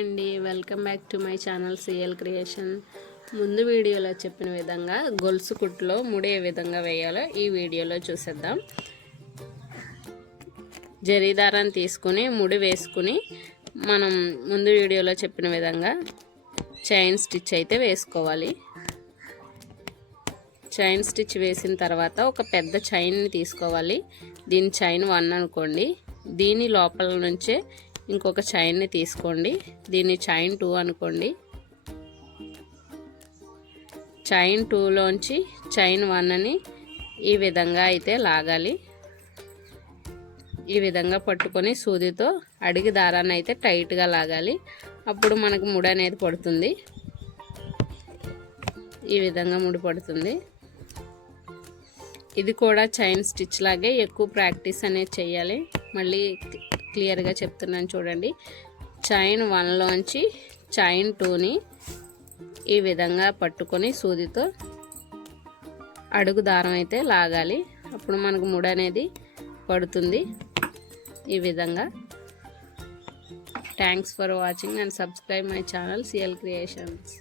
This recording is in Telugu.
అండి, welcome back to my channel CL creation. ముందు వీడియోలో చెప్పిన విధంగా గొలుసు కుట్టులో ముడి ఏ విధంగా వేయాలో ఈ వీడియోలో చూసేద్దాం. జరీ దారాన్ని తీసుకుని ముడి వేసుకుని మనం ముందు వీడియోలో చెప్పిన విధంగా చైన్ స్టిచ్ అయితే వేసుకోవాలి. చైన్ స్టిచ్ వేసిన తర్వాత ఒక పెద్ద చైన్ని తీసుకోవాలి. దీని చైన్ 1 అనుకోండి. దీని లోపల నుంచే ఇంకొక చైన్ని తీసుకోండి. దీన్ని చైన్ 2 అనుకోండి. చైన్ 2లోంచి చైన్ 1ని ఈ విధంగా అయితే లాగాలి. ఈ విధంగా పట్టుకొని సూదితో అడిగి దారాన్ని అయితే టైట్గా లాగాలి. అప్పుడు మనకు ముడి అనేది పడుతుంది. ఈ విధంగా ముడి పడుతుంది. ఇది కూడా చైన్ స్టిచ్ లాగే ఎక్కువ ప్రాక్టీస్ అనేది చేయాలి. మళ్ళీ క్లియర్గా చెప్తున్నాను చూడండి. చైన్ 1లోంచి చైన్ 2ని ఈ విధంగా పట్టుకొని సూదితో అడుగు దారం అయితే లాగాలి. అప్పుడు మనకు ముడి అనేది పడుతుంది. ఈ విధంగా. Thanks for watching and subscribe my channel CL creations.